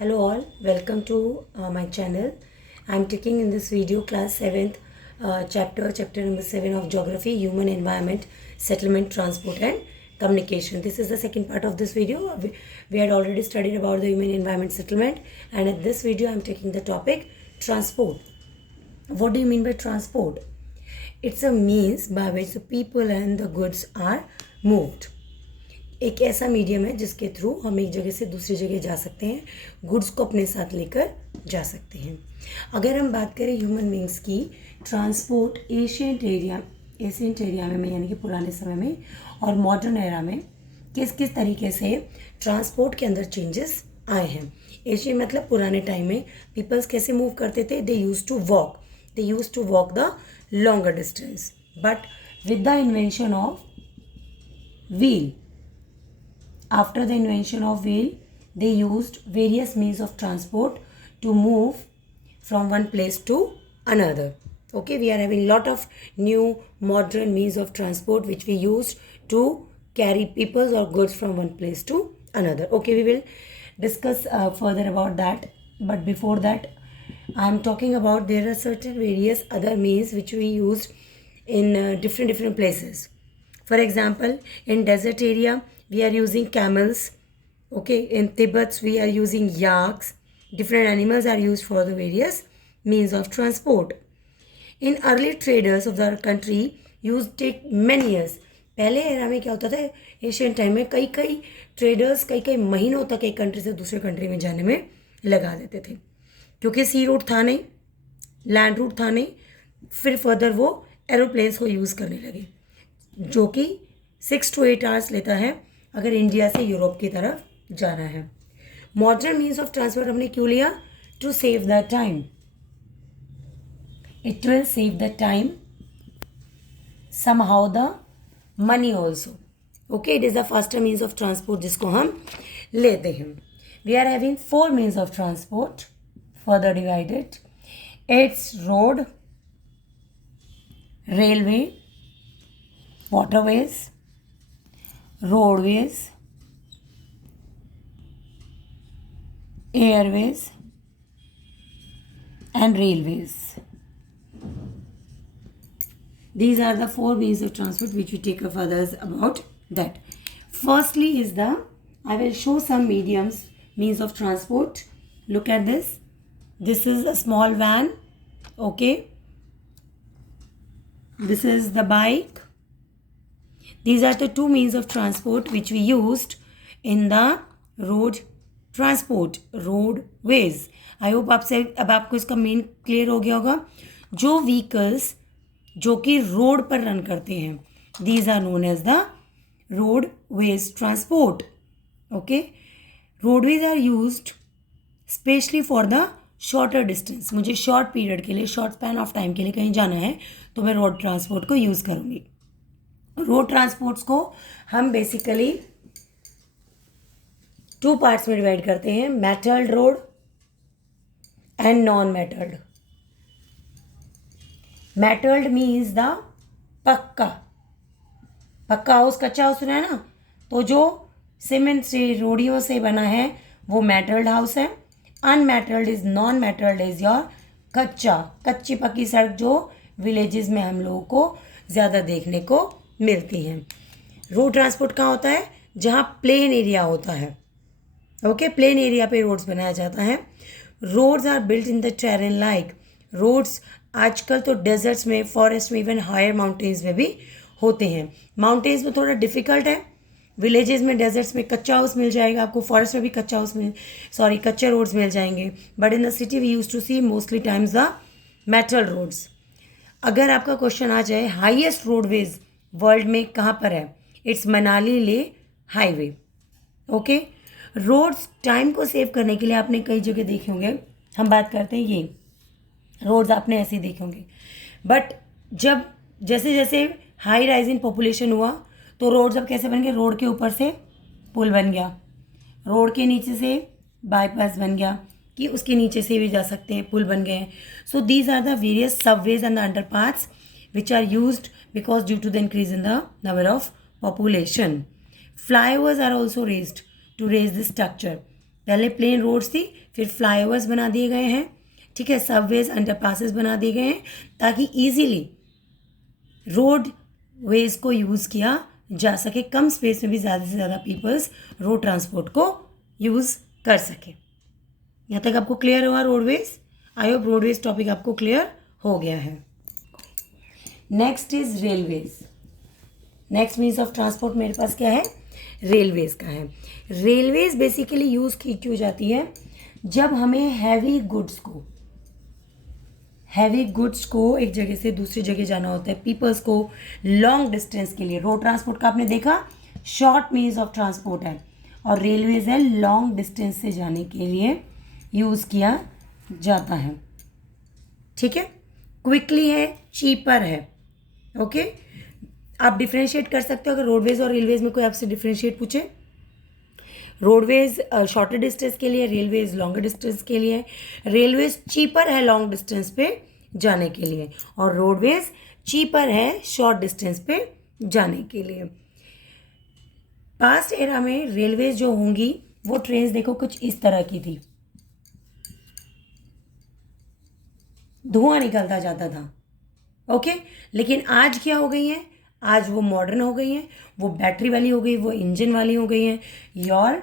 Hello all, welcome to my channel. I am taking in this video class 7th chapter number 7 of geography, human environment, settlement, transport and communication. This is the second part of this video. We had already studied about the human environment settlement, and in this video I am taking the topic transport. What do you mean by transport? It's a means by which the people and the goods are moved. एक ऐसा medium है जिसके through हम एक जगह से दूसरी जगह जा सकते हैं, गुड्स को अपने साथ लेकर जा सकते हैं. अगर हम बात करें ह्यूमन बींग्स की, ट्रांसपोर्ट एशियंट एरिया में यानी कि पुराने समय में और मॉडर्न एरा में किस किस तरीके से ट्रांसपोर्ट के अंदर चेंजेस आए हैं. एशियन मतलब पुराने टाइम में पीपल्स कैसे मूव करते थे. They use to walk the longer distance, but with the invention of wheel, after the invention of wheel, they used various means of transport to move from one place to another. Okay, we are having lot of new modern means of transport which we use to carry people or goods from one place to another. Okay, we will discuss further about that, but before that I am talking about there are certain various other means which we used in different places. For example, in desert area we are using camels. Okay, in Tibet we are using yaks. Different animals are used for the various means of transport. In early traders of our country used take many years. पहले era में क्या होता था, Asian time में कई traders कई महीनों तक एक कंट्री से दूसरे कंट्री में जाने में लगा देते थे, क्योंकि सी रूट था नहीं, लैंड रूट था नहीं. फिर फर्दर वो एरोप्लेन्स को यूज़ करने लगे, जो कि 6 to 8 आवर्स लेता है अगर इंडिया से यूरोप की तरफ जाना है. मॉडर्न मीन्स ऑफ ट्रांसपोर्ट हमने क्यों लिया? To save the time. It will save the time, somehow the money also. Okay, it is the faster means of transport जिसको हम लेते हैं. We are having 4 means of transport further divided. It's road, railway, waterways, roadways, airways and railways. These are the 4 means of transport which we take up others about that. Firstly is I will show some means of transport. Look at this. This is a small van. Okay. This is the bike. These are the 2 means of transport which we used in the road transport, roadways. I hope अब आपको इसका main clear हो गया होगा. जो vehicles जो कि road पर रन करते हैं, these are known as the roadways transport. Okay, roadways are used specially for the shorter distance. मुझे शॉर्ट पीरियड के लिए, शॉर्ट स्पैन ऑफ टाइम के लिए कहीं जाना है तो मैं रोड ट्रांसपोर्ट को यूज़ करूँगी. रोड ट्रांसपोर्ट्स को हम बेसिकली 2 पार्ट्स में डिवाइड करते हैं, metalled road and non metalled. Metalled means the पक्का हाउस, कच्चा हाउस सुना है ना, तो जो सीमेंट से, रोडियों से बना है वो मेटल्ड हाउस है. Unmetalled is, non metalled is your कच्ची पक्की सड़क जो विलेजेस में हम लोगों को ज़्यादा देखने को मिलती हैं. रोड ट्रांसपोर्ट कहाँ होता है? जहाँ प्लेन एरिया होता है. ओके, प्लेन एरिया पे रोड्स बनाया जाता है. Roads are built in the terrain like. Roads आजकल तो डेजर्ट्स में, फॉरेस्ट में, इवन हायर माउंटेन्स में भी होते हैं. माउंटेन्स में थोड़ा डिफिकल्ट है, विलेजेस में, डेजर्ट्स में कच्चा हाउस मिल जाएगा आपको, फॉरेस्ट में भी कच्चे रोड्स मिल जाएंगे. But in the city we use to see mostly times the metal roads. अगर आपका क्वेश्चन आ जाए हाईएस्ट रोडवेज वर्ल्ड में कहाँ पर है, इट्स मनाली ले हाईवे. ओके, रोड्स टाइम को सेव करने के लिए आपने कई जगह देखे होंगे. हम बात करते हैं ये रोड्स आपने ऐसे ही देखे होंगे, बट जब जैसे हाई राइज इन पॉपुलेशन हुआ तो रोड्स अब कैसे बन गए? रोड के ऊपर से पुल बन गया, रोड के नीचे से बाईपास बन गया, कि उसके नीचे से भी जा सकते हैं, पुल बन गए हैं. So these are the various subways and the underpaths which are used because due to the increase in the number of population. Flyovers are also raised to raise the structure. पहले प्लेन रोड्स थी, फिर flyovers बना दिए गए हैं, ठीक है, subways underpasses बना दिए गए हैं ताकि इजीली रोड वेज को यूज़ किया जा सके, कम स्पेस में भी ज़्यादा से ज़्यादा पीपल्स रोड ट्रांसपोर्ट को यूज़ कर सके। यहाँ तक आपको क्लियर हुआ roadways? I hope roadways topic आपको क्लियर हो गया है। Next is railways. Next means of transport मेरे पास क्या है? रेलवेज का है। रेलवेज बेसिकली यूज़ की जाती है जब हमें हैवी गुड्स को एक जगह से दूसरी जगह जाना होता है, पीपल्स को लॉन्ग डिस्टेंस के लिए। रोड ट्रांसपोर्ट का आपने देखा शॉर्ट मीन्स ऑफ ट्रांसपोर्ट है, और रेलवेज है लॉन्ग डिस्टेंस से जाने के लिए यूज़ किया जाता है, ठीक है। क्विकली है, चीपर है, ओके। आप डिफ्रेंशिएट कर सकते हो अगर रोडवेज और रेलवेज में कोई आपसे डिफ्रेंशिएट पूछे। रोडवेज शॉर्टर डिस्टेंस के लिए, रेलवेज लॉन्गर डिस्टेंस के लिए। रेलवेज चीपर है लॉन्ग डिस्टेंस पे जाने के लिए, और रोडवेज चीपर है शॉर्ट डिस्टेंस पे जाने के लिए। पास्ट एरा में रेलवेज जो होंगी वो ट्रेन्स देखो कुछ इस तरह की थी, धुआं निकलता जाता था, ओके। लेकिन आज क्या हो गई है? आज वो मॉडर्न हो गई हैं, वो बैटरी वाली हो गई, वो इंजन वाली हो गई हैं। Your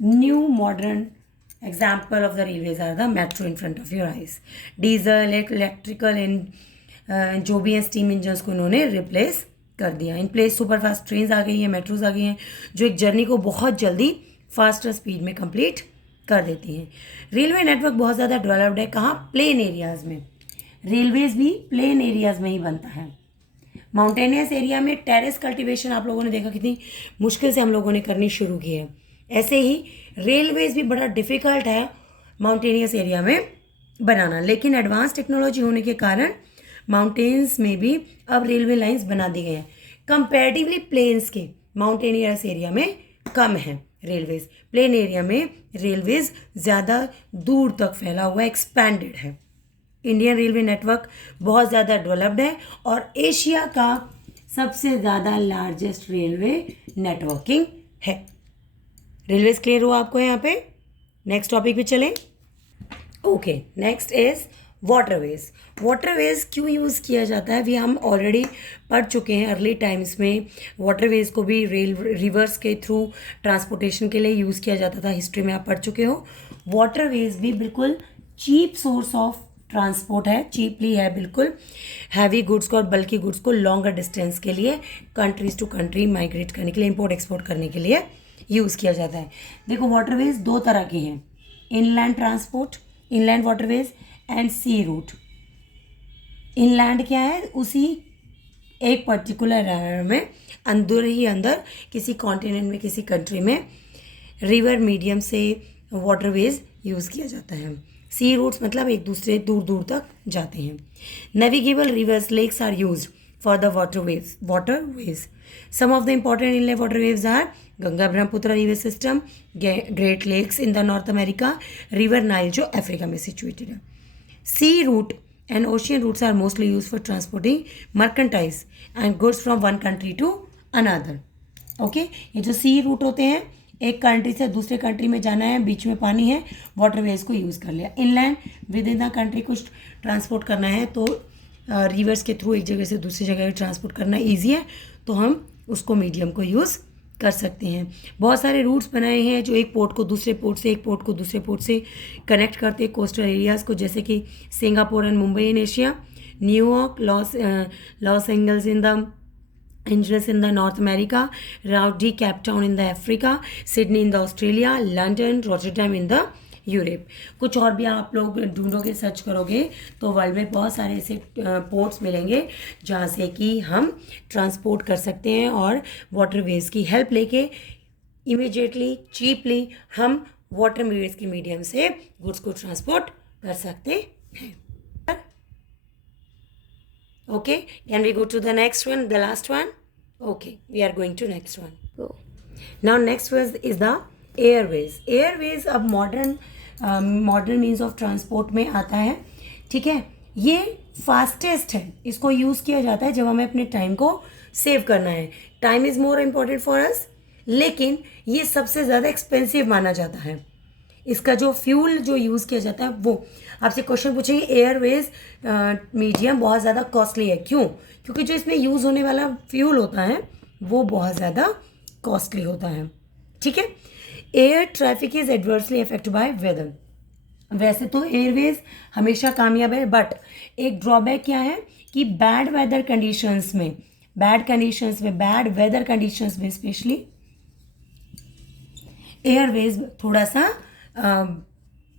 new modern example of the railways are the metro in front of your eyes. Diesel, electrical and जो भी हैं स्टीम इंजन्स को उन्होंने रिप्लेस कर दिया। In place super fast trains आ गई हैं, मेट्रोज आ गई हैं, जो एक जर्नी को बहुत जल्दी फास्टर स्पीड में कंप्लीट कर देती हैं। रेलवे नेटवर्क बहुत ज़्यादा डेवलप्ड है। कहाँ? प्लेन एरियाज़ में। रेलवेज भी प्लेन एरियाज़ में ही बनता है। माउंटेनियस एरिया में टेरेस कल्टीवेशन आप लोगों ने देखा कितनी मुश्किल से हम लोगों ने करनी शुरू की है। ऐसे ही रेलवेज भी बड़ा डिफ़िकल्ट है माउंटेनियस एरिया में बनाना, लेकिन एडवांस टेक्नोलॉजी होने के कारण माउंटेन्स में भी अब रेलवे लाइंस बना दी गई हैं। कंपैरेटिवली प्लेन्स के माउंटेनियस एरिया में कम है रेलवेज। प्लेन एरिया में रेलवेज ज़्यादा दूर तक फैला हुआ एक्सपैंडेड है। इंडियन रेलवे नेटवर्क बहुत ज़्यादा डेवलप्ड है और एशिया का सबसे ज़्यादा लार्जेस्ट रेलवे नेटवर्किंग है। रेलवेज क्लियर हुआ आपको यहाँ पे? नेक्स्ट टॉपिक पे चलें। Okay, next is waterways. Waterways क्यों यूज़ किया जाता है भी हम ऑलरेडी पढ़ चुके हैं। अर्ली टाइम्स में वाटरवेज को भी रिवर्स के थ्रू ट्रांसपोर्टेशन के लिए यूज़ किया जाता था। हिस्ट्री में आप पढ़ चुके हो। वाटरवेज भी बिल्कुल चीप सोर्स ऑफ ट्रांसपोर्ट है, चीपली है बिल्कुल। हैवी गुड्स को और बल्कि गुड्स को लॉन्गर डिस्टेंस के लिए कंट्रीज टू कंट्री माइग्रेट करने के लिए, इंपोर्ट एक्सपोर्ट करने के लिए यूज़ किया जाता है। देखो वाटरवेज दो तरह के हैं, inland transport, inland waterways and sea route. Inland क्या है? उसी एक पर्टिकुलर एरिया में अंदर ही अंदर किसी कॉन्टिनेंट में, किसी कंट्री में रिवर मीडियम से वाटरवेज यूज़ किया जाता है। सी रूट्स मतलब एक दूसरे दूर दूर तक जाते हैं। Navigable rivers lakes are used for the waterways. Some of the important inland waterways are Ganga Brahmaputra river system, Great Lakes in the North America, river Nile जो अफ्रीका में सिचुएटेड है। Sea route and ocean routes are mostly use for transporting merchandise and goods from one country to another. Okay, ये जो सी root होते हैं, एक country से दूसरे कंट्री में जाना है, बीच में पानी है, वाटरवेज को यूज़ कर लिया। Inland with in the country कुछ ट्रांसपोर्ट करना है तो रिवर्स के थ्रू एक जगह से दूसरी जगह ट्रांसपोर्ट करना ईजी है, तो हम उसको मीडियम को यूज़ कर सकते हैं। बहुत सारे रूट्स बनाए हैं जो एक पोर्ट को दूसरे पोर्ट से, एक पोर्ट को दूसरे पोर्ट से कनेक्ट करते हैं कोस्टल एरियाज़ को, जैसे कि Singapore and Mumbai in Asia, New York, Los Angeles in the Angeles in the North America, Rowdy, Cape Town in the Africa, Sydney in the Australia, London, Rotterdam in the Europe. कुछ और भी आप लोग ढूंढोगे, search करोगे तो वर्ल्ड में बहुत सारे ऐसे पोर्ट्स मिलेंगे जहाँ से कि हम ट्रांसपोर्ट कर सकते हैं और वाटरवेज की हेल्प लेके इमीडिएटली चीपली हम वाटरवेज के मीडियम से गुड्स को ट्रांसपोर्ट कर सकते हैं। Okay, can we go to the next one, the last one? Okay, we are going to next one. So, now next was is the airways. Airways अब modern means of transport में आता है, ठीक है। ये फास्टेस्ट है, इसको use किया जाता है जब हमें अपने टाइम को सेव करना है। Time is more important for us लेकिन ये सबसे ज़्यादा एक्सपेंसिव माना जाता है। इसका जो फ्यूल जो यूज़ किया जाता है वो, आपसे क्वेश्चन पूछेंगे एयरवेज मीडियम बहुत ज़्यादा कॉस्टली है, क्यों? क्योंकि जो इसमें यूज़ होने वाला फ्यूल होता है वो बहुत ज़्यादा कॉस्टली होता है। ठीक है। Air traffic is adversely affect by weather. वैसे तो एयरवेज हमेशा कामयाब है, बट एक ड्रॉबैक क्या है कि बैड वेदर कंडीशंस में, बैड वेदर कंडीशंस में स्पेशली एयरवेज थोड़ा सा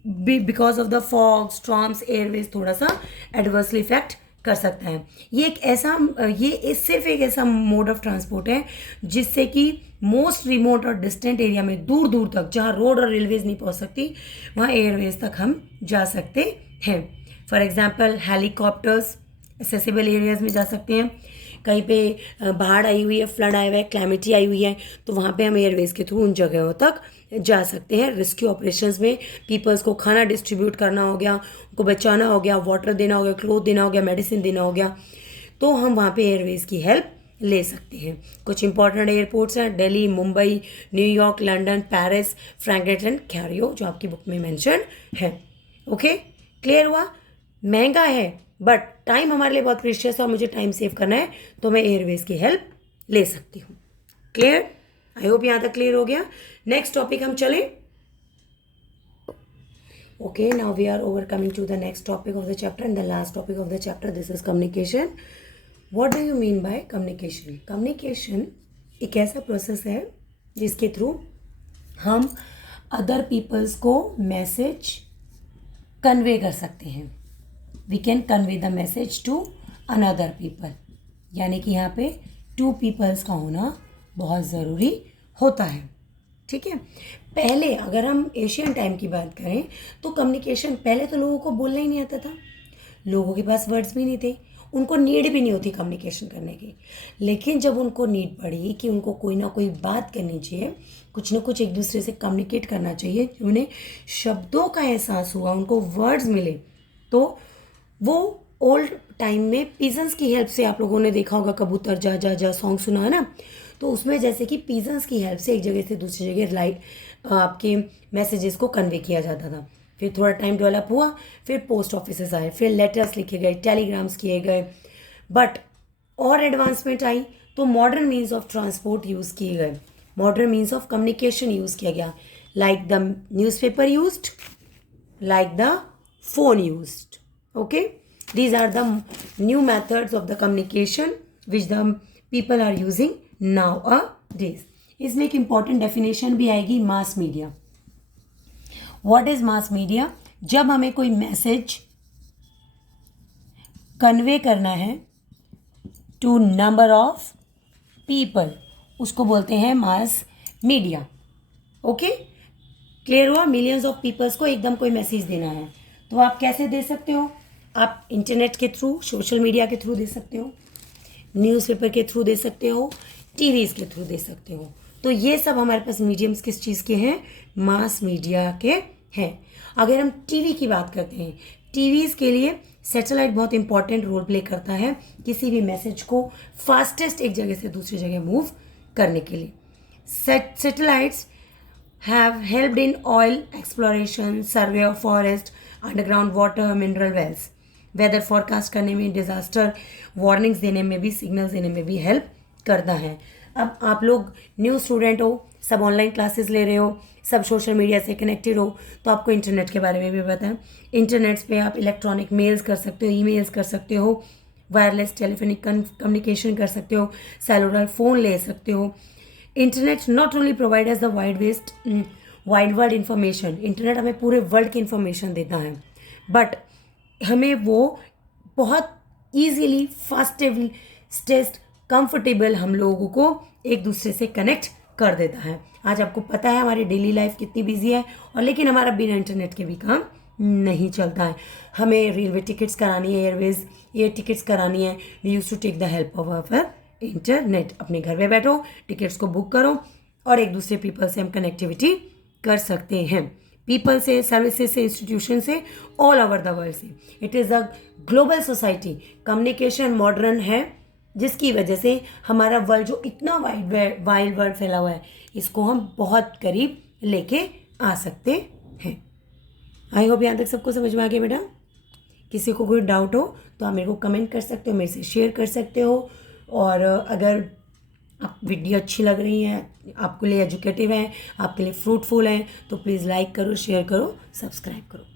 because of the fog storms Airways थोड़ा सा एडवर्सली इफेक्ट कर सकता है। ये सिर्फ एक ऐसा मोड ऑफ ट्रांसपोर्ट है जिससे कि मोस्ट रिमोट और डिस्टेंट एरिया में दूर दूर तक जहाँ रोड और रेलवेज नहीं पहुँच सकती वहाँ एयरवेज तक हम जा सकते हैं। For example helicopters accessible areas में जा सकते हैं। कहीं पे बाढ़ आई हुई है, फ्लड आया हुआ है, क्लैमिटी आई हुई है, तो वहाँ पे हम एयरवेज के थ्रू उन जगहों तक जा सकते हैं। रेस्क्यू ऑपरेशंस में पीपल्स को खाना डिस्ट्रीब्यूट करना हो गया, उनको बचाना हो गया, वाटर देना हो गया, क्लोथ देना हो गया, मेडिसिन देना हो गया, तो हम वहाँ पे एयरवेज की हेल्प ले सकते हैं। कुछ इंपॉर्टेंट एयरपोर्ट्स हैं Delhi, Mumbai, New York, London, Paris, Frankfurt and Cairo, जो आपकी बुक में मेंशन है। ओके, क्लियर हुआ? महंगा है बट टाइम हमारे लिए बहुत प्रीशियस है और मुझे टाइम सेव करना है तो मैं एयरवेज की हेल्प ले सकती हूँ। क्लियर? आई होप यहाँ तक क्लियर हो गया। नेक्स्ट टॉपिक हम चलें। Okay, now we are over coming to the next topic of the chapter and the last topic of the chapter, this is communication. What do you mean by communication? Communication एक ऐसा process है जिसके through हम other peoples को message convey कर सकते हैं। We can convey the message to another people, यानी कि यहाँ पे टू पीपल्स का होना बहुत ज़रूरी होता है। ठीक है। पहले अगर हम एशियन टाइम की बात करें तो कम्युनिकेशन, पहले तो लोगों को बोलना ही नहीं आता था, लोगों के पास वर्ड्स भी नहीं थे, उनको नीड भी नहीं होती कम्युनिकेशन करने की। लेकिन जब उनको नीड पड़ी कि उनको कोई ना कोई बात करनी चाहिए, कुछ ना कुछ एक दूसरे से कम्युनिकेट करना चाहिए, उन्हें शब्दों का एहसास हुआ, उनको वर्ड्स मिले, तो वो ओल्ड टाइम में पिजन्स की हेल्प से, आप लोगों ने देखा होगा कबूतर जा जा जा सॉन्ग सुना है ना, तो उसमें जैसे कि पिजन्स की हेल्प से एक जगह से दूसरी जगह आपके मैसेजेस को कन्वे किया जाता था। फिर थोड़ा टाइम डेवलप हुआ, फिर पोस्ट ऑफिसेस आए, फिर लेटर्स लिखे गए, टेलीग्राम्स किए गए, बट और एडवांसमेंट आई तो modern means of transport use किए गए, modern means of communication use किया गया, like the newspaper used, like the phone used. Okay, these are the new methods of the communication which the people are using nowadays. इसमें एक important definition भी आएगी, mass media. What is mass media? जब हमें कोई message convey करना है to number of people, उसको बोलते हैं मास मीडिया। ओके, क्लियर हुआ? मिलियंस ऑफ पीपल्स को एकदम कोई मैसेज देना है तो आप कैसे दे सकते हो? आप इंटरनेट के थ्रू, सोशल मीडिया के थ्रू दे सकते हो, न्यूज़पेपर के थ्रू दे सकते हो, टीवीज़ के थ्रू दे सकते हो। तो ये सब हमारे पास मीडियम्स किस चीज़ के हैं? मास मीडिया के हैं। अगर हम टीवी की बात करते हैं, टीवीज़ के लिए सैटेलाइट बहुत इंपॉर्टेंट रोल प्ले करता है किसी भी मैसेज को फास्टेस्ट एक जगह से दूसरी जगह मूव करने के लिए। Satellites have helped in oil exploration, survey of forest, underground water, mineral wells, weather forecast करने में, डिज़ास्टर वार्निंग्स देने में भी, सिग्नल्स देने में भी हेल्प करता है। अब आप लोग न्यू स्टूडेंट हो, सब ऑनलाइन क्लासेस ले रहे हो, सब सोशल मीडिया से कनेक्टेड हो, तो आपको इंटरनेट के बारे में भी पता है। इंटरनेट पे आप इलेक्ट्रॉनिक मेल्स कर सकते हो, ईमेल्स कर सकते हो, वायरलेस टेलीफोनिक कम्युनिकेशन कर सकते हो, सेलुलर फ़ोन ले सकते हो। Internet not only provide as the wide world information, internet हमें पूरे वर्ल्ड की इन्फॉर्मेशन देता है, बट हमें वो बहुत ईजीली, फास्टेस्ट, कंफर्टेबल हम लोगों को एक दूसरे से कनेक्ट कर देता है। आज आपको पता है हमारी डेली लाइफ कितनी बिजी है, और लेकिन हमारा बिना इंटरनेट के भी काम नहीं चलता है। हमें रेलवे टिकट्स करानी है, एयर टिकट्स करानी है, we use to take the help of our internet. अपने घर में बैठो, टिकट्स को बुक करो और एक दूसरे पीपल से हम कनेक्टिविटी कर सकते हैं, पीपल से, सर्विसेज से, इंस्टीट्यूशन से, ऑल ओवर द वर्ल्ड से। It is a global society. Communication modern है, जिसकी वजह से हमारा वर्ल्ड जो इतना वाइल्ड वर्ल्ड फैला हुआ है, इसको हम बहुत करीब लेके आ सकते हैं। आई होप यहाँ तक सबको समझ में आ गया बेटा। किसी को कोई डाउट हो तो आप मेरे को कमेंट कर सकते हो, मेरे से शेयर कर सकते हो। और अगर आप वीडियो अच्छी लग रही है, आपके लिए एजुकेटिव है, आपके लिए फ्रूटफुल है, तो प्लीज़ लाइक करो, शेयर करो, सब्सक्राइब करो।